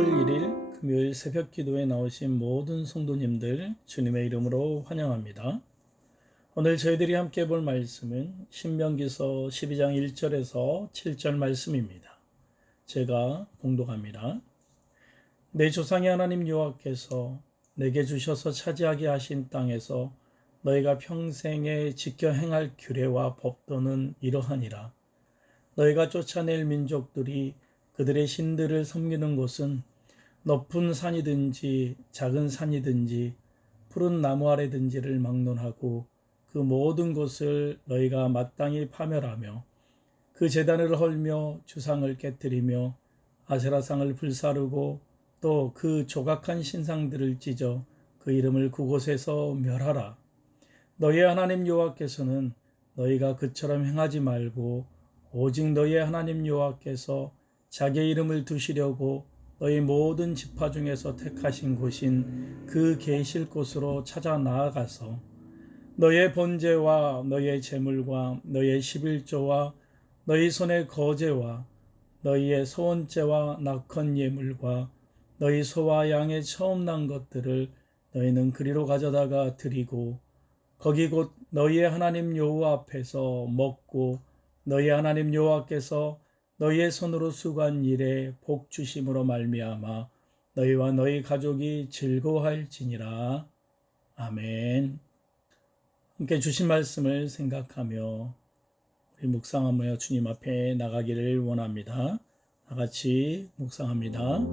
6월 1일 금요일 새벽 기도에 나오신 모든 성도님들 주님의 이름으로 환영합니다. 오늘 저희들이 함께 볼 말씀은 신명기서 12장 1절에서 7절 말씀입니다. 제가 봉독합니다. 내 조상의 하나님 여호와께서 내게 주셔서 차지하게 하신 땅에서 너희가 평생에 지켜 행할 규례와 법도는 이러하니라. 너희가 쫓아낼 민족들이 그들의 신들을 섬기는 곳은 높은 산이든지 작은 산이든지 푸른 나무 아래든지를 막론하고 그 모든 곳을 너희가 마땅히 파멸하며 그 제단을 헐며 주상을 깨뜨리며 아세라상을 불사르고 또 그 조각한 신상들을 찢어 그 이름을 그곳에서 멸하라. 너희의 하나님 여호와께서는 너희가 그처럼 행하지 말고 오직 너희의 하나님 여호와께서 자기의 이름을 두시려고 너희 모든 지파 중에서 택하신 곳인 그 계실 곳으로 찾아 나아가서 너희의 번제와 너희의 제물과 너희의 11조와 너희 손의 거제와 너희의 소원제와 낙헌 예물과 너희 소와 양의 처음 난 것들을 너희는 그리로 가져다가 드리고 거기 곧 너희의 하나님 여호와 앞에서 먹고 너희 하나님 여호와께서 너희의 손으로 수고한 일에 복 주심으로 말미암아 너희와 너희 가족이 즐거워할지니라. 아멘. 함께 주신 말씀을 생각하며 우리 묵상하며 주님 앞에 나가기를 원합니다. 다 같이 묵상합니다.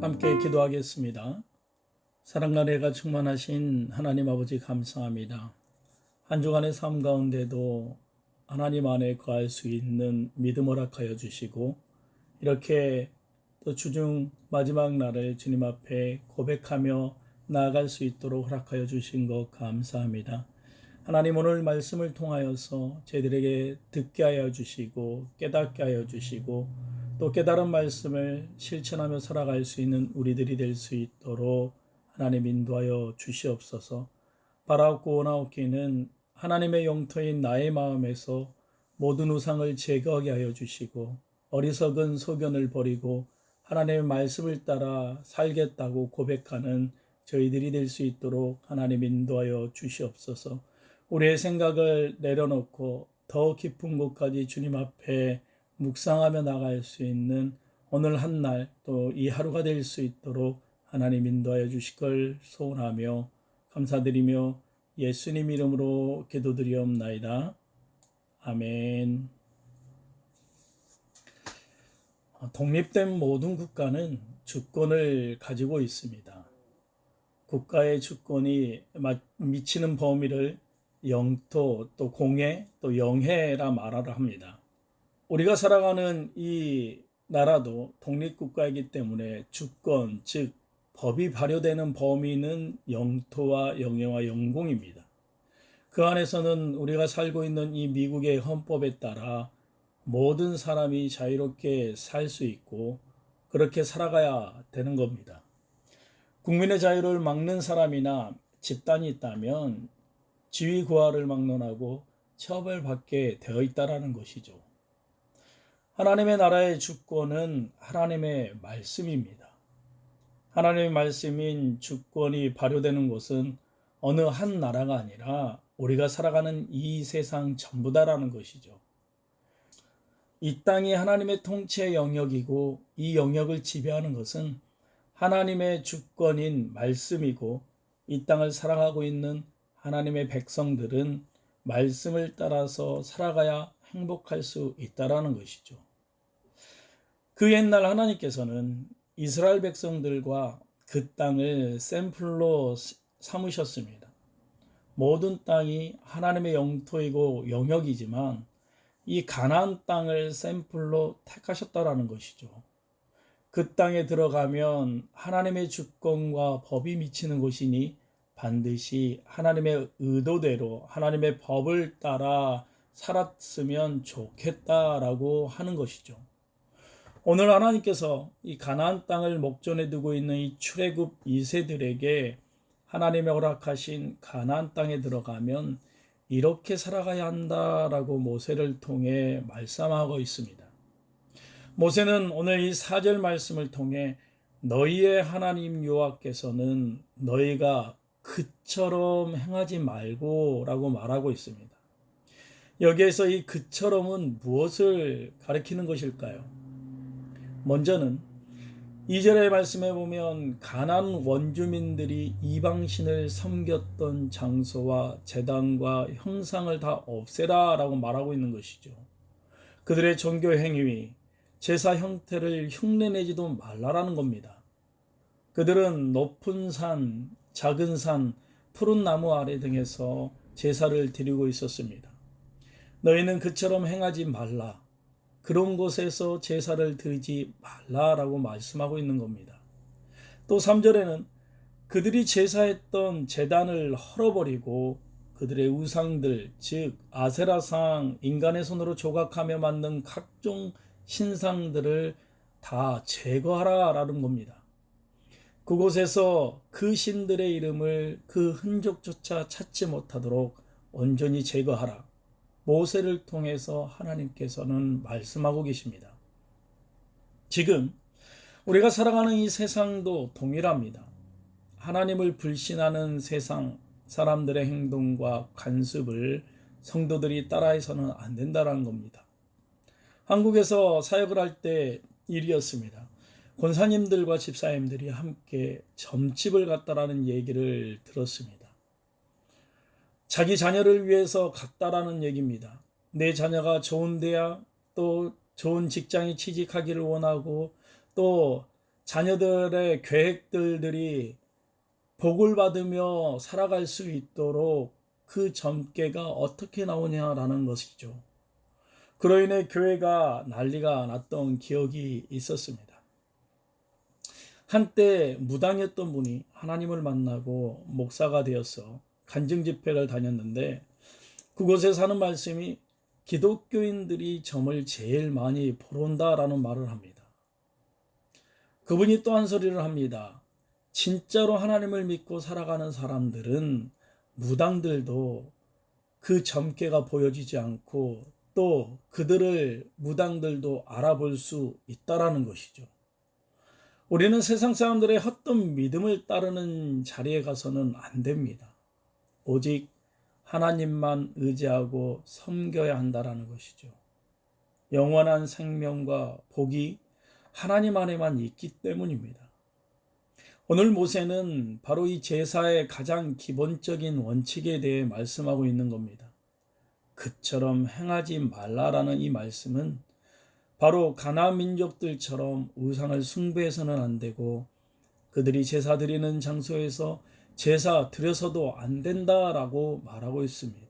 함께 기도하겠습니다. 사랑과 은혜가 충만하신 하나님 아버지 감사합니다. 한 주간의 삶 가운데도 하나님 안에 거할 수 있는 믿음 허락하여 주시고 이렇게 또 주중 마지막 날을 주님 앞에 고백하며 나아갈 수 있도록 허락하여 주신 것 감사합니다. 하나님 오늘 말씀을 통하여서 저희들에게 듣게 하여 주시고 깨닫게 하여 주시고 또 깨달은 말씀을 실천하며 살아갈 수 있는 우리들이 될 수 있도록 하나님 인도하여 주시옵소서. 바라옵고 원하옵기는 하나님의 영토인 나의 마음에서 모든 우상을 제거하게 하여 주시고 어리석은 소견을 버리고 하나님의 말씀을 따라 살겠다고 고백하는 저희들이 될 수 있도록 하나님 인도하여 주시옵소서. 우리의 생각을 내려놓고 더 깊은 곳까지 주님 앞에 묵상하며 나갈 수 있는 오늘 한 날 또 이 하루가 될 수 있도록 하나님 인도하여 주실 걸 소원하며 감사드리며 예수님 이름으로 기도드리옵나이다. 아멘. 독립된 모든 국가는 주권을 가지고 있습니다. 국가의 주권이 미치는 범위를 영토, 또 공해, 또 영해라 말하라 합니다. 우리가 살아가는 이 나라도 독립국가이기 때문에 주권, 즉 법이 발효되는 범위는 영토와 영해와 영공입니다. 그 안에서는 우리가 살고 있는 이 미국의 헌법에 따라 모든 사람이 자유롭게 살 수 있고 그렇게 살아가야 되는 겁니다. 국민의 자유를 막는 사람이나 집단이 있다면 지위 고하를 막론하고 처벌받게 되어 있다라는 것이죠. 하나님의 나라의 주권은 하나님의 말씀입니다. 하나님의 말씀인 주권이 발효되는 곳은 어느 한 나라가 아니라 우리가 살아가는 이 세상 전부다라는 것이죠. 이 땅이 하나님의 통치의 영역이고 이 영역을 지배하는 것은 하나님의 주권인 말씀이고 이 땅을 살아가고 있는 하나님의 백성들은 말씀을 따라서 살아가야 행복할 수 있다라는 것이죠. 그 옛날 하나님께서는 이스라엘 백성들과 그 땅을 샘플로 삼으셨습니다. 모든 땅이 하나님의 영토이고 영역이지만 이 가나안 땅을 샘플로 택하셨다라는 것이죠. 그 땅에 들어가면 하나님의 주권과 법이 미치는 곳이니 반드시 하나님의 의도대로 하나님의 법을 따라 살았으면 좋겠다라고 하는 것이죠. 오늘 하나님께서 이 가나안 땅을 목전에 두고 있는 이 출애굽 2세들에게 하나님의 허락하신 가나안 땅에 들어가면 이렇게 살아가야 한다라고 모세를 통해 말씀하고 있습니다. 모세는 오늘 이 4절 말씀을 통해 너희의 하나님 여호와께서는 너희가 그처럼 행하지 말고 라고 말하고 있습니다. 여기에서 이 그처럼은 무엇을 가리키는 것일까요? 먼저는 2절의 말씀에 보면 가나안 원주민들이 이방신을 섬겼던 장소와 제단과 형상을 다 없애라 라고 말하고 있는 것이죠. 그들의 종교 행위, 제사 형태를 흉내내지도 말라라는 겁니다. 그들은 높은 산, 작은 산, 푸른 나무 아래 등에서 제사를 드리고 있었습니다. 너희는 그처럼 행하지 말라. 그런 곳에서 제사를 드리지 말라라고 말씀하고 있는 겁니다. 또 3절에는 그들이 제사했던 제단을 헐어버리고 그들의 우상들, 즉 아세라상, 인간의 손으로 조각하며 만든 각종 신상들을 다 제거하라라는 겁니다. 그곳에서 그 신들의 이름을 그 흔적조차 찾지 못하도록 온전히 제거하라. 모세를 통해서 하나님께서는 말씀하고 계십니다. 지금 우리가 살아가는 이 세상도 동일합니다. 하나님을 불신하는 세상 사람들의 행동과 관습을 성도들이 따라해서는 안 된다는 겁니다. 한국에서 사역을 할 때 일이었습니다. 권사님들과 집사님들이 함께 점집을 갔다라는 얘기를 들었습니다. 자기 자녀를 위해서 갔다라는 얘기입니다. 내 자녀가 좋은 대학, 또 좋은 직장에 취직하기를 원하고 또 자녀들의 계획들이 복을 받으며 살아갈 수 있도록 그 점괘가 어떻게 나오냐라는 것이죠. 그로 인해 교회가 난리가 났던 기억이 있었습니다. 한때 무당이었던 분이 하나님을 만나고 목사가 되어서 간증 집회를 다녔는데 그곳에 사는 말씀이 기독교인들이 점을 제일 많이 보러 온다라는 말을 합니다. 그분이 또 한 소리를 합니다. 진짜로 하나님을 믿고 살아가는 사람들은 무당들도 그 점괘가 보여지지 않고 또 그들을 무당들도 알아볼 수 있다라는 것이죠. 우리는 세상 사람들의 헛된 믿음을 따르는 자리에 가서는 안 됩니다. 오직 하나님만 의지하고 섬겨야 한다라는 것이죠. 영원한 생명과 복이 하나님 안에만 있기 때문입니다. 오늘 모세는 바로 이 제사의 가장 기본적인 원칙에 대해 말씀하고 있는 겁니다. 그처럼 행하지 말라라는 이 말씀은 바로 가나안 민족들처럼 우상을 숭배해서는 안 되고 그들이 제사 드리는 장소에서 제사 드려서도 안 된다라고 말하고 있습니다.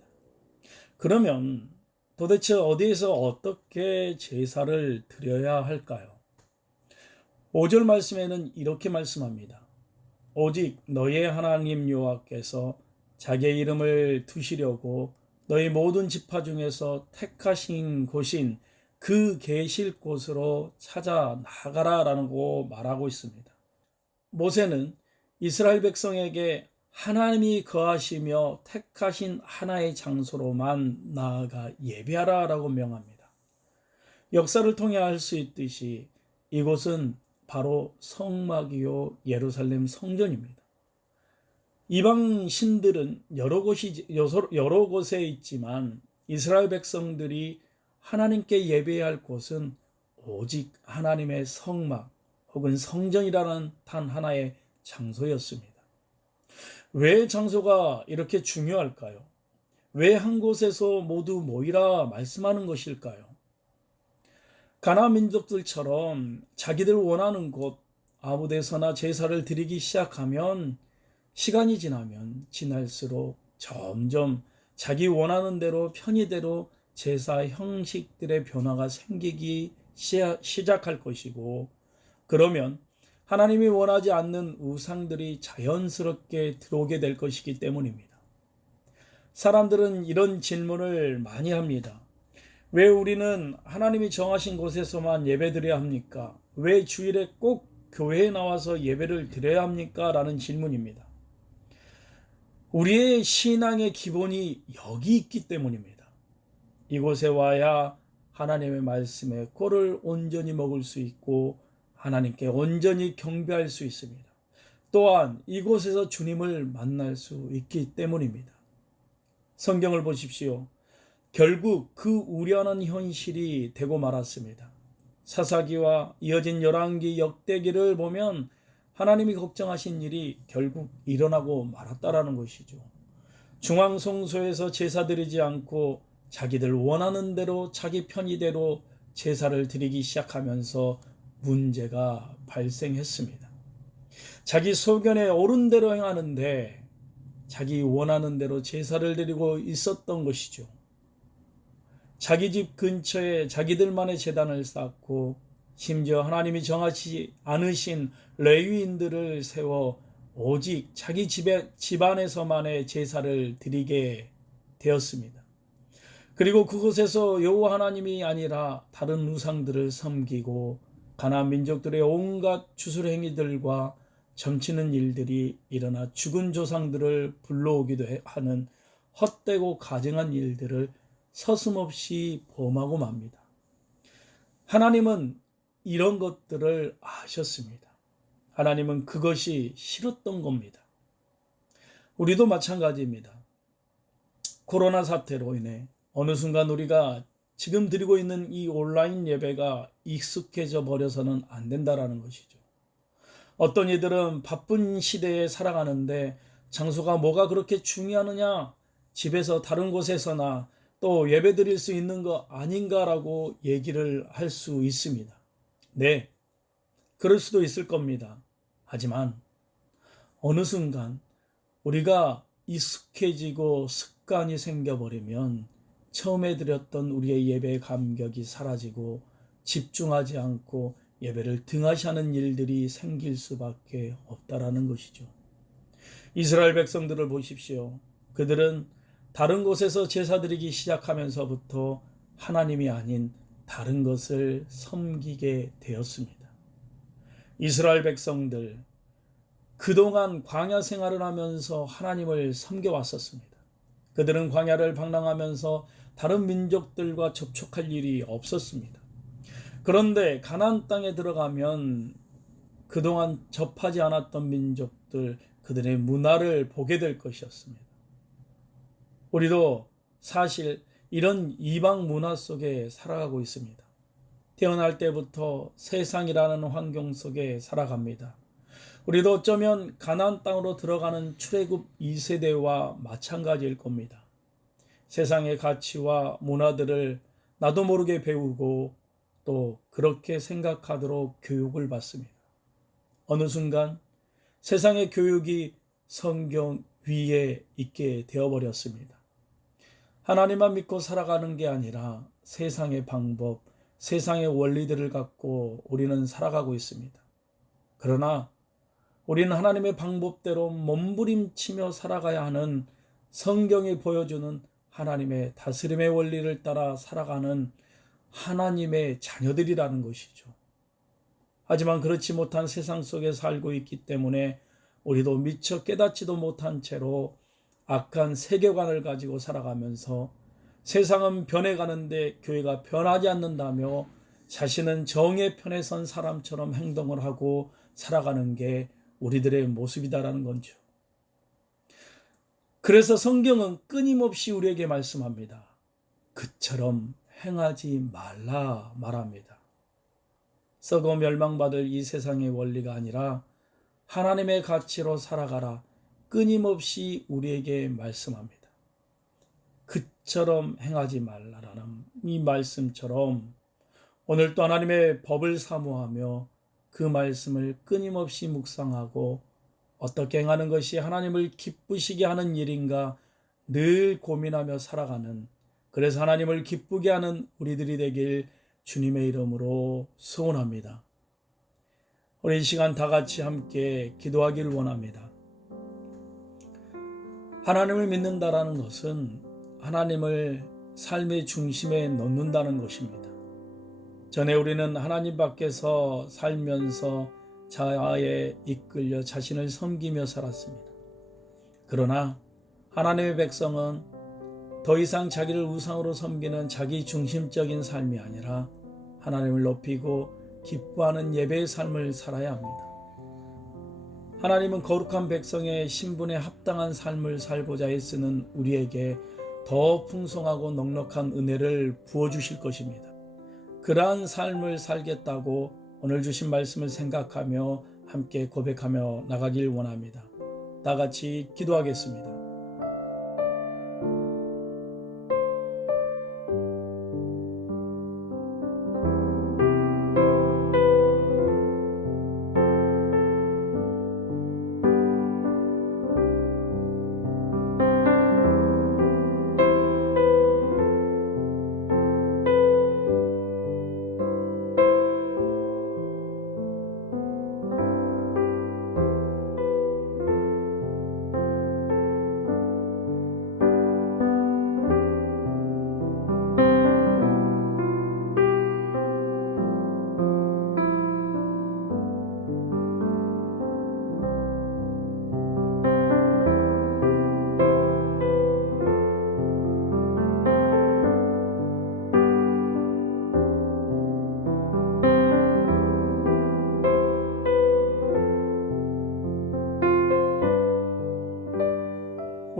그러면 도대체 어디에서 어떻게 제사를 드려야 할까요? 5절 말씀에는 이렇게 말씀합니다. 오직 너의 하나님 여호와께서 자기의 이름을 두시려고 너희 모든 지파 중에서 택하신 곳인 그 계실 곳으로 찾아 나가라라고 말하고 있습니다. 모세는 이스라엘 백성에게 하나님이 거하시며 택하신 하나의 장소로만 나아가 예배하라라고 명합니다. 역사를 통해 알 수 있듯이 이곳은 바로 성막이요 예루살렘 성전입니다. 이방 신들은 여러 곳에 있지만 이스라엘 백성들이 하나님께 예배해야 할 곳은 오직 하나님의 성막 혹은 성전이라는 단 하나의 장소였습니다. 왜 장소가 이렇게 중요할까요? 왜 한 곳에서 모두 모이라 말씀하는 것일까요? 가나안 민족들처럼 자기들 원하는 곳 아무 데서나 제사를 드리기 시작하면 시간이 지날수록 점점 자기 원하는 대로 편의대로 제사 형식들의 변화가 생기기 시작할 것이고, 그러면 하나님이 원하지 않는 우상들이 자연스럽게 들어오게 될 것이기 때문입니다. 사람들은 이런 질문을 많이 합니다. 왜 우리는 하나님이 정하신 곳에서만 예배드려야 합니까? 왜 주일에 꼭 교회에 나와서 예배를 드려야 합니까? 라는 질문입니다. 우리의 신앙의 기본이 여기 있기 때문입니다. 이곳에 와야 하나님의 말씀에 꼴을 온전히 먹을 수 있고 하나님께 온전히 경배할 수 있습니다. 또한 이곳에서 주님을 만날 수 있기 때문입니다. 성경을 보십시오. 결국 그 우려하는 현실이 되고 말았습니다. 사사기와 이어진 열왕기 역대기를 보면 하나님이 걱정하신 일이 결국 일어나고 말았다라는 것이죠. 중앙성소에서 제사 드리지 않고 자기들 원하는 대로 자기 편의대로 제사를 드리기 시작하면서 문제가 발생했습니다. 자기 소견에 옳은 대로 행하는데 자기 원하는 대로 제사를 드리고 있었던 것이죠. 자기 집 근처에 자기들만의 제단을 쌓고 심지어 하나님이 정하지 않으신 레위인들을 세워 오직 자기 집안에서만의 제사를 드리게 되었습니다. 그리고 그곳에서 여호와 하나님이 아니라 다른 우상들을 섬기고 가나안 민족들의 온갖 주술행위들과 점치는 일들이 일어나 죽은 조상들을 불러오기도 하는 헛되고 가증한 일들을 서슴없이 범하고 맙니다. 하나님은 이런 것들을 아셨습니다. 하나님은 그것이 싫었던 겁니다. 우리도 마찬가지입니다. 코로나 사태로 인해 어느 순간 우리가 지금 드리고 있는 이 온라인 예배가 익숙해져 버려서는 안 된다라는 것이죠. 어떤 이들은 바쁜 시대에 살아가는데 장소가 뭐가 그렇게 중요하느냐, 집에서 다른 곳에서나 또 예배 드릴 수 있는 거 아닌가라고 얘기를 할 수 있습니다. 네, 그럴 수도 있을 겁니다. 하지만 어느 순간 우리가 익숙해지고 습관이 생겨버리면 처음에 드렸던 우리의 예배의 감격이 사라지고 집중하지 않고 예배를 등하시하는 일들이 생길 수밖에 없다라는 것이죠. 이스라엘 백성들을 보십시오. 그들은 다른 곳에서 제사 드리기 시작하면서부터 하나님이 아닌 다른 것을 섬기게 되었습니다. 이스라엘 백성들, 그동안 광야 생활을 하면서 하나님을 섬겨왔었습니다. 그들은 광야를 방랑하면서 다른 민족들과 접촉할 일이 없었습니다. 그런데 가나안 땅에 들어가면 그동안 접하지 않았던 민족들, 그들의 문화를 보게 될 것이었습니다. 우리도 사실 이런 이방 문화 속에 살아가고 있습니다. 태어날 때부터 세상이라는 환경 속에 살아갑니다. 우리도 어쩌면 가나안 땅으로 들어가는 출애굽 2세대와 마찬가지일 겁니다. 세상의 가치와 문화들을 나도 모르게 배우고 또 그렇게 생각하도록 교육을 받습니다. 어느 순간 세상의 교육이 성경 위에 있게 되어버렸습니다. 하나님만 믿고 살아가는 게 아니라 세상의 방법, 세상의 원리들을 갖고 우리는 살아가고 있습니다. 그러나 우리는 하나님의 방법대로 몸부림치며 살아가야 하는 성경이 보여주는 하나님의 다스림의 원리를 따라 살아가는 하나님의 자녀들이라는 것이죠. 하지만 그렇지 못한 세상 속에 살고 있기 때문에 우리도 미처 깨닫지도 못한 채로 악한 세계관을 가지고 살아가면서 세상은 변해가는데 교회가 변하지 않는다며 자신은 정의 편에 선 사람처럼 행동을 하고 살아가는 게 우리들의 모습이다라는 거죠. 그래서 성경은 끊임없이 우리에게 말씀합니다. 그처럼 행하지 말라 말합니다. 썩어 멸망받을 이 세상의 원리가 아니라 하나님의 가치로 살아가라 끊임없이 우리에게 말씀합니다. 그처럼 행하지 말라라는 이 말씀처럼 오늘도 하나님의 법을 사모하며 그 말씀을 끊임없이 묵상하고 어떻게 행하는 것이 하나님을 기쁘시게 하는 일인가 늘 고민하며 살아가는, 그래서 하나님을 기쁘게 하는 우리들이 되길 주님의 이름으로 소원합니다. 우리 이 시간 다 같이 함께 기도하길 원합니다. 하나님을 믿는다라는 것은 하나님을 삶의 중심에 넣는다는 것입니다. 전에 우리는 하나님 밖에서 살면서 자아에 이끌려 자신을 섬기며 살았습니다. 그러나 하나님의 백성은 더 이상 자기를 우상으로 섬기는 자기 중심적인 삶이 아니라 하나님을 높이고 기뻐하는 예배의 삶을 살아야 합니다. 하나님은 거룩한 백성의 신분에 합당한 삶을 살고자 애쓰는 우리에게 더 풍성하고 넉넉한 은혜를 부어주실 것입니다. 그러한 삶을 살겠다고 오늘 주신 말씀을 생각하며 함께 고백하며 나가길 원합니다. 다 같이 기도하겠습니다.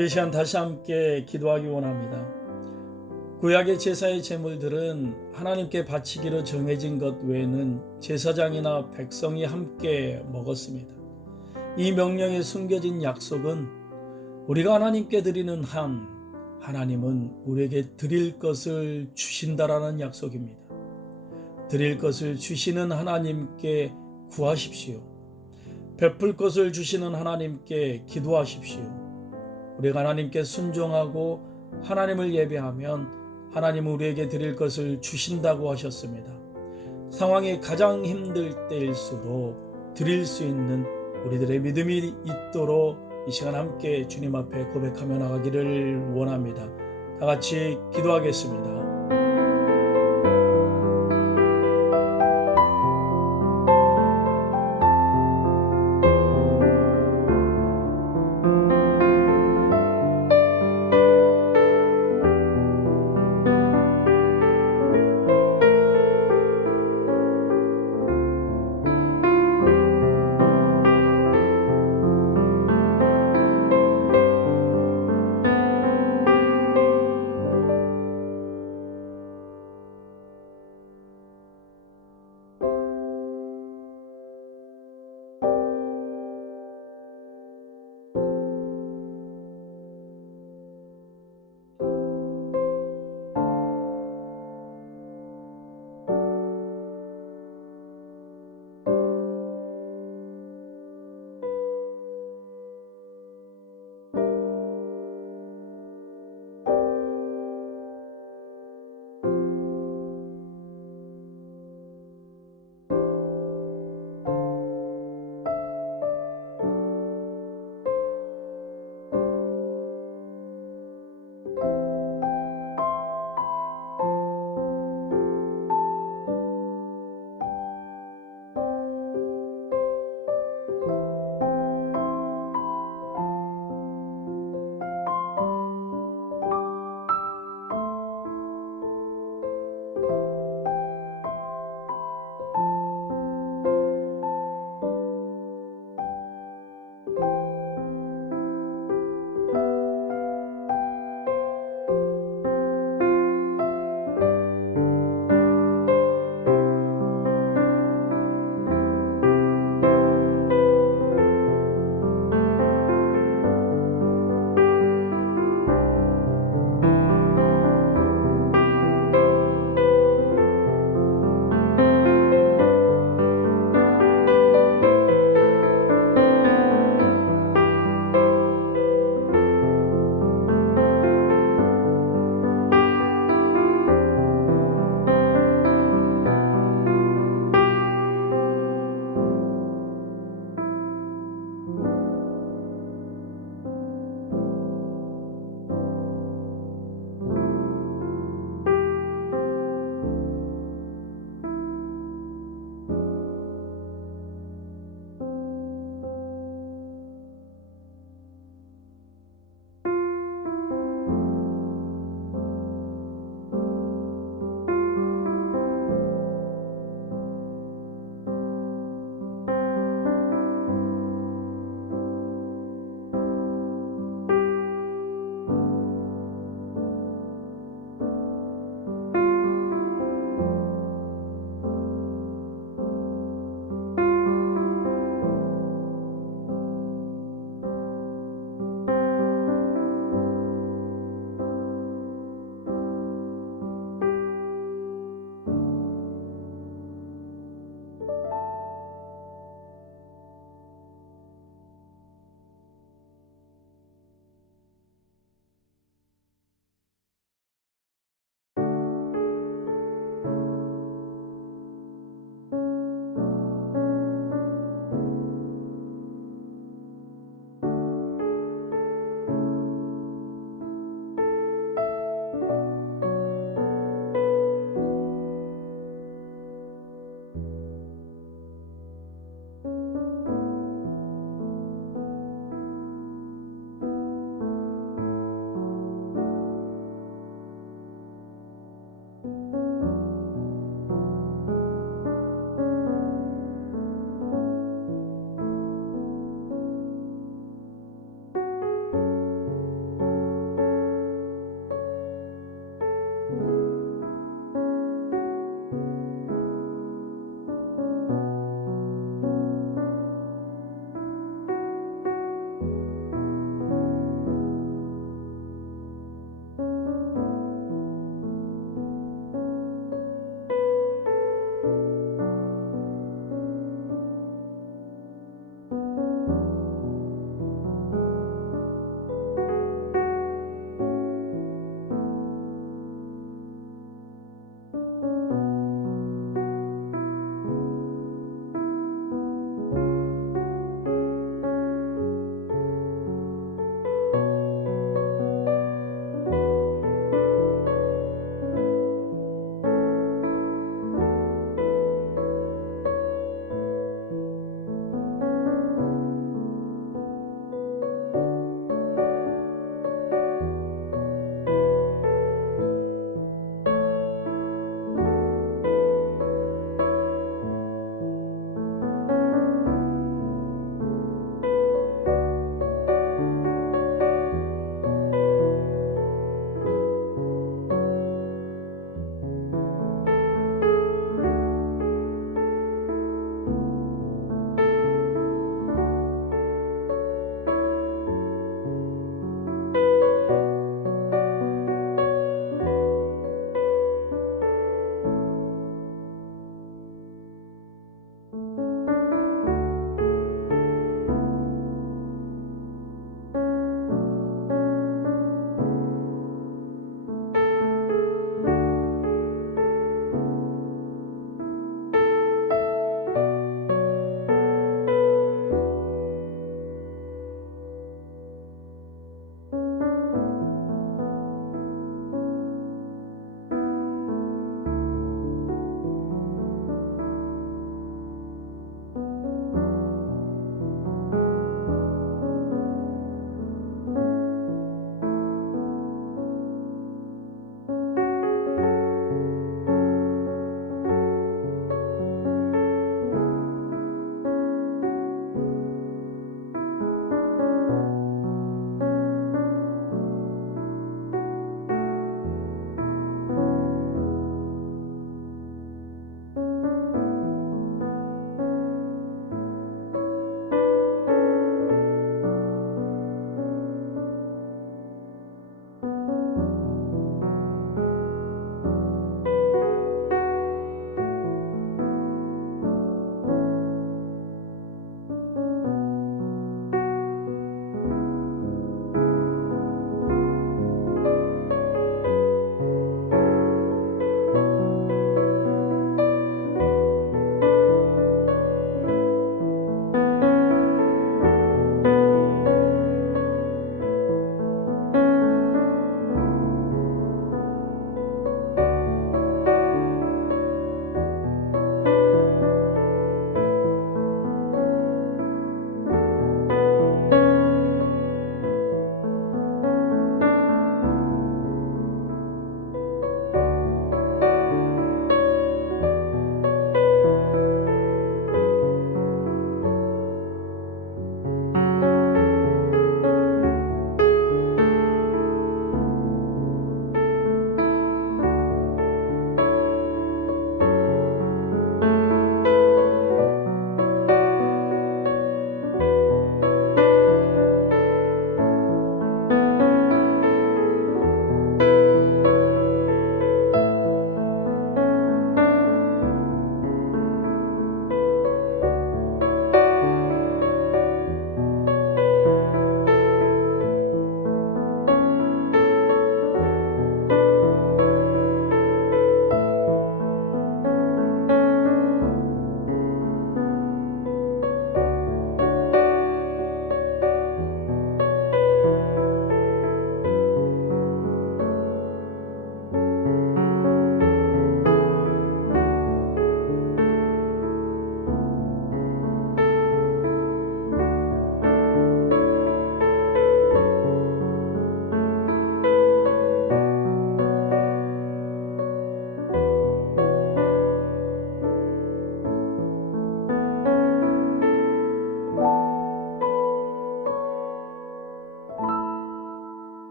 우리 시간 다시 함께 기도하기 원합니다. 구약의 제사의 제물들은 하나님께 바치기로 정해진 것 외에는 제사장이나 백성이 함께 먹었습니다. 이 명령에 숨겨진 약속은 우리가 하나님께 드리는 한 하나님은 우리에게 드릴 것을 주신다라는 약속입니다. 드릴 것을 주시는 하나님께 구하십시오. 베풀 것을 주시는 하나님께 기도하십시오. 우리가 하나님께 순종하고 하나님을 예배하면 하나님은 우리에게 드릴 것을 주신다고 하셨습니다. 상황이 가장 힘들 때일수록 드릴 수 있는 우리들의 믿음이 있도록 이 시간 함께 주님 앞에 고백하며 나가기를 원합니다. 다 같이 기도하겠습니다.